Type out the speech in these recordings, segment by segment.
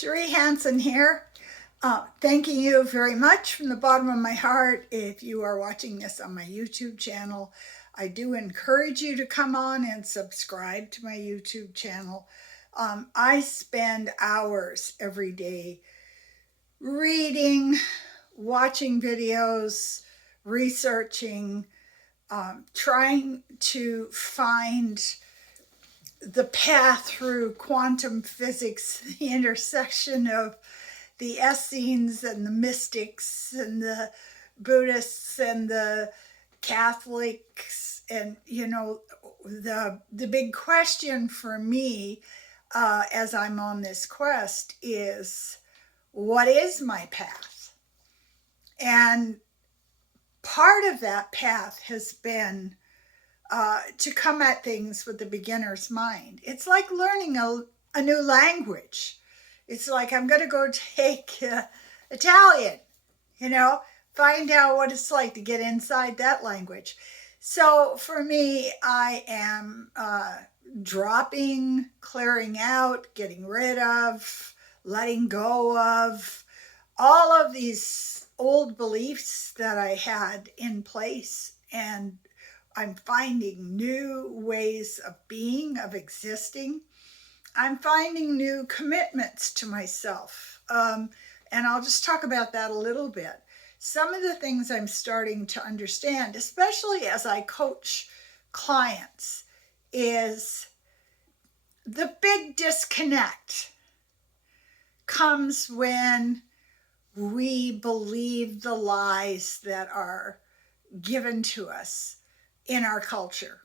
Cherie Hansen here. Thanking you very much from the bottom of my heart. If you are watching this on my YouTube channel, I do encourage you to come on and subscribe to my YouTube channel. I spend hours every day reading, watching videos, researching, trying to find the path through quantum physics, the intersection of the Essenes and the mystics and the Buddhists and the Catholics. And, the big question for me as I'm on this quest is, what is my path? And part of that path has been to come at things with the beginner's mind. It's like learning a new language. It's like, I'm going to go take Italian, find out what it's like to get inside that language. So for me, I am dropping, clearing out, getting rid of, letting go of all of these old beliefs that I had in place, and I'm finding new ways of being, of existing. I'm finding new commitments to myself. And I'll just talk about that a little bit. Some of the things I'm starting to understand, especially as I coach clients, is the big disconnect comes when we believe the lies that are given to us in our culture.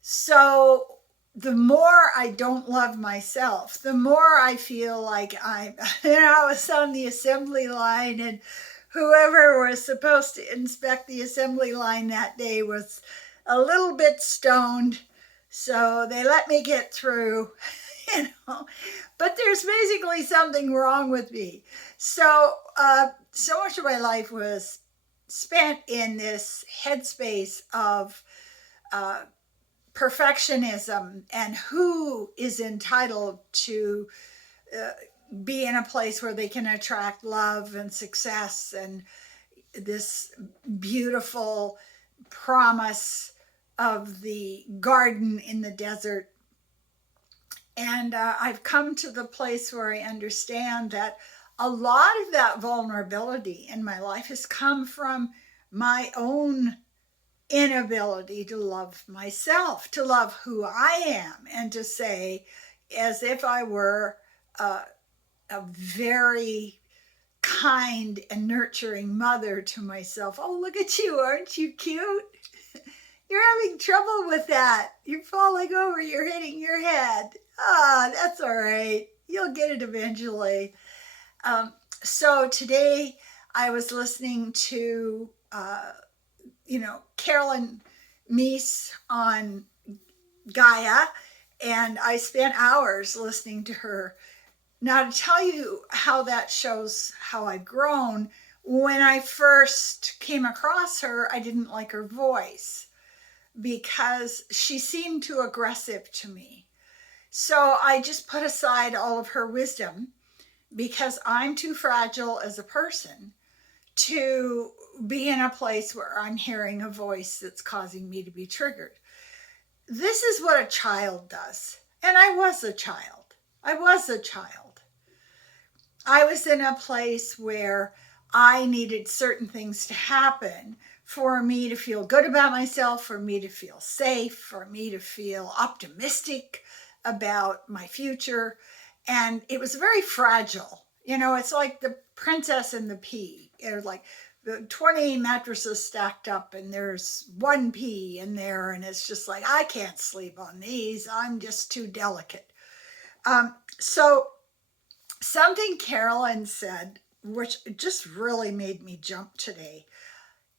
So the more I don't love myself, the more I feel like I was on the assembly line, and whoever was supposed to inspect the assembly line that day was a little bit stoned. So they let me get through, but there's basically something wrong with me. So much of my life was spent in this headspace of perfectionism and who is entitled to be in a place where they can attract love and success and this beautiful promise of the garden in the desert. And I've come to the place where I understand that a lot of that vulnerability in my life has come from my own inability to love myself, to love who I am, and to say, as if I were a very kind and nurturing mother to myself, oh, look at you, aren't you cute? You're having trouble with that. You're falling over, you're hitting your head. That's all right. You'll get it eventually. So today I was listening to, Carolyn Meese on Gaia, and I spent hours listening to her. Now, to tell you how that shows how I've grown, when I first came across her, I didn't like her voice because she seemed too aggressive to me. So I just put aside all of her wisdom because I'm too fragile as a person to be in a place where I'm hearing a voice that's causing me to be triggered. This is what a child does. And I was a child. I was in a place where I needed certain things to happen for me to feel good about myself, for me to feel safe, for me to feel optimistic about my future. And it was very fragile. It's like the princess and the pea. It's like the 20 mattresses stacked up and there's one pea in there, and it's just like, I can't sleep on these. I'm just too delicate. So something Carolyn said, which just really made me jump today,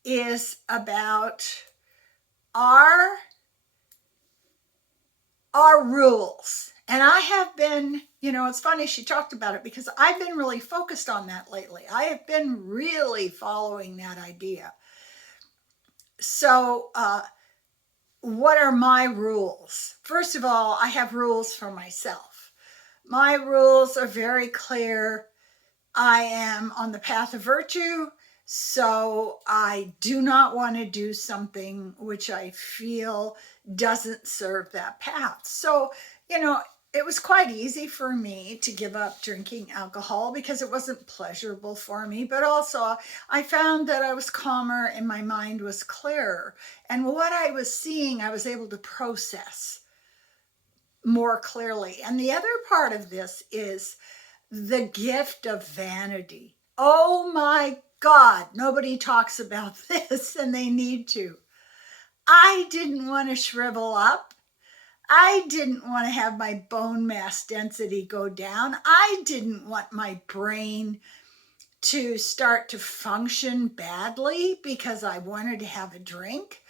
is about our rules. And I have been, it's funny she talked about it because I've been really focused on that lately. I have been really following that idea. So what are my rules? First of all, I have rules for myself. My rules are very clear. I am on the path of virtue, so I do not want to do something which I feel doesn't serve that path. So, you know, it was quite easy for me to give up drinking alcohol because it wasn't pleasurable for me, but also I found that I was calmer and my mind was clearer. And what I was seeing, I was able to process more clearly. And the other part of this is the gift of vanity. Oh my God, nobody talks about this and they need to. I didn't want to shrivel up. I didn't want to have my bone mass density go down. I didn't want my brain to start to function badly because I wanted to have a drink.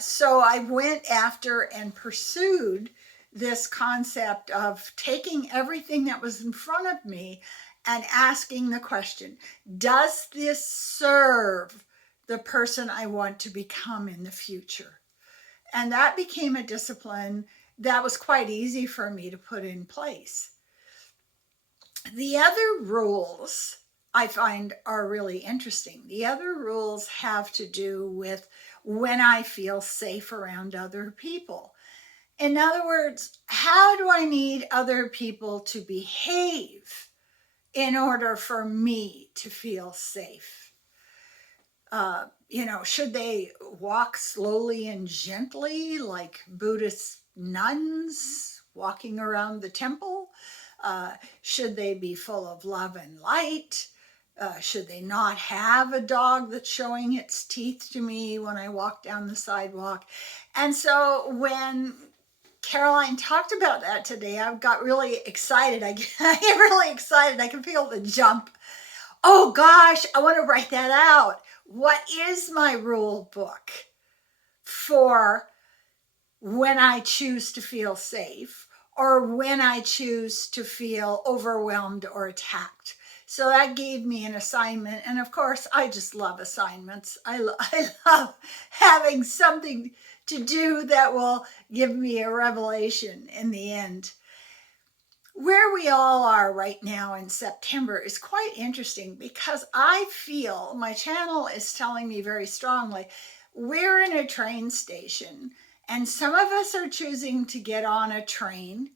So I went after and pursued this concept of taking everything that was in front of me and asking the question, does this serve the person I want to become in the future? And that became a discipline that was quite easy for me to put in place. The other rules I find are really interesting. The other rules have to do with when I feel safe around other people. In other words, how do I need other people to behave in order for me to feel safe? Should they walk slowly and gently like Buddhist nuns walking around the temple? Should they be full of love and light? Should they not have a dog that's showing its teeth to me when I walk down the sidewalk? And so when Caroline talked about that today, I got really excited. I get really excited. I can feel the jump. Oh gosh, I want to write that out. What is my rule book for when I choose to feel safe or when I choose to feel overwhelmed or attacked? So that gave me an assignment. And of course, I just love assignments. I love having something to do that will give me a revelation in the end. Where we all are right now in September is quite interesting because I feel my channel is telling me very strongly we're in a train station and some of us are choosing to get on a train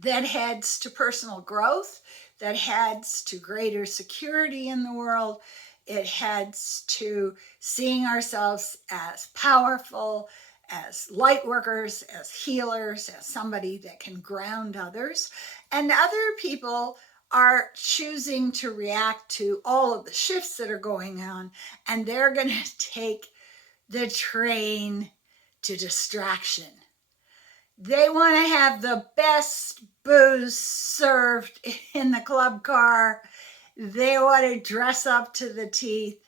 that heads to personal growth, that heads to greater security in the world. It heads to seeing ourselves as powerful, as light workers, as healers, as somebody that can ground others. And other people are choosing to react to all of the shifts that are going on, and they're going to take the train to distraction. They want to have the best booze served in the club car. They want to dress up to the teeth.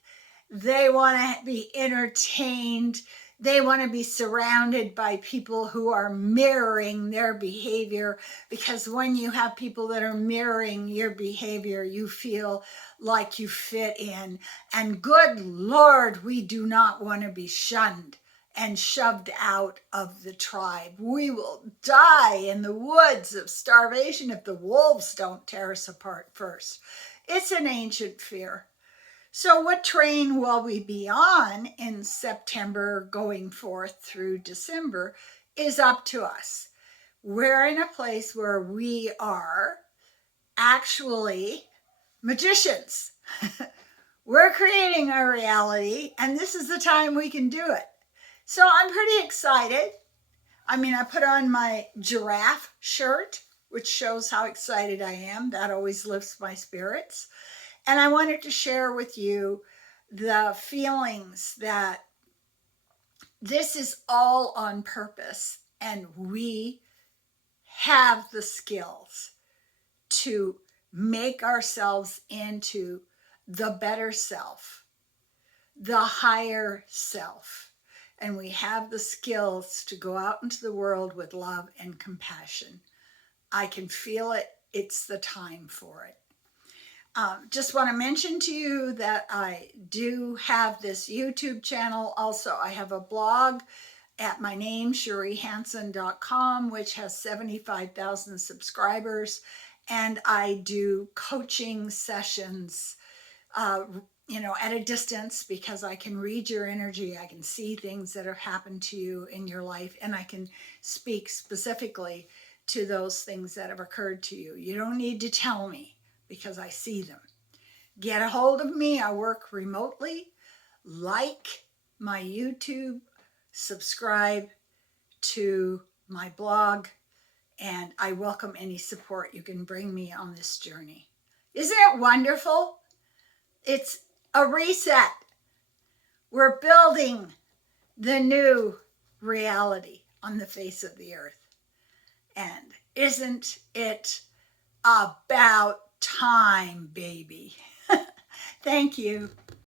They want to be entertained. They want to be surrounded by people who are mirroring their behavior, because when you have people that are mirroring your behavior, you feel like you fit in. And good Lord, we do not want to be shunned and shoved out of the tribe. We will die in the woods of starvation if the wolves don't tear us apart first. It's an ancient fear. So what train will we be on in September going forth through December is up to us. We're in a place where we are actually magicians. We're creating our reality, and this is the time we can do it. So I'm pretty excited. I mean, I put on my giraffe shirt, which shows how excited I am. That always lifts my spirits. And I wanted to share with you the feelings that this is all on purpose, and we have the skills to make ourselves into the better self, the higher self. And we have the skills to go out into the world with love and compassion. I can feel it. It's the time for it. Just want to mention to you that I do have this YouTube channel. Also, I have a blog. at my name, SherryHansen.com, which has 75,000 subscribers. And I do coaching sessions, at a distance, because I can read your energy. I can see things that have happened to you in your life, and I can speak specifically to those things that have occurred to you. You don't need to tell me because I see them. Get a hold of me. I work remotely. Like my YouTube, subscribe to my blog, and I welcome any support you can bring me on this journey. Isn't it wonderful? It's a reset. We're building the new reality on the face of the earth. And isn't it about time, baby? Thank you.